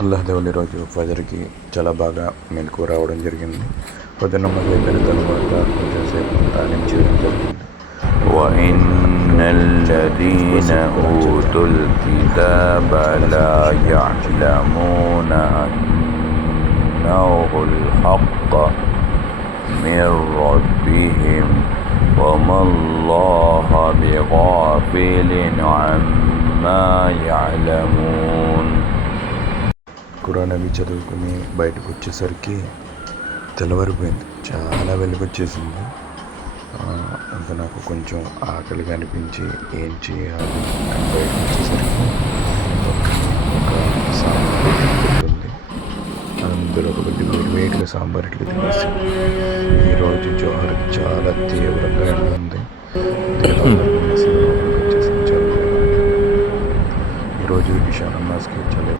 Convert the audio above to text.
అల్లాహ్ దేవుని రోజు ఫజర్కి చాలా బాగా మెలకు రావడం జరిగింది. పొద్దున్న మొదలైన తర్వాత కొంచెంసేపు తాలీం చేయడం జరిగింది. وإن الذين أوتوا الكتاب لا يعلمون أنه الحق من ربهم وما الله بغافل عما يعلمون. ఖురాన్ అవి చదువుకుని బయటకు వచ్చేసరికి తెల్లవారిపోయింది. చాలా వెలుగొచ్చేసింది. ఇంకా నాకు కొంచెం ఆకలిగా అనిపించి ఏం చేయాలి అని బయటకు వచ్చేసరికి ఒక సాంబార్ ఉంటుంది. అందులో ఒక వేడిగా సాంబార్ ఇట్లా తినేసి ఈరోజు జోహర్ చాలా తీవ్రంగా ఉంది. ఈరోజు ఇషా నమాజ్కి చాలా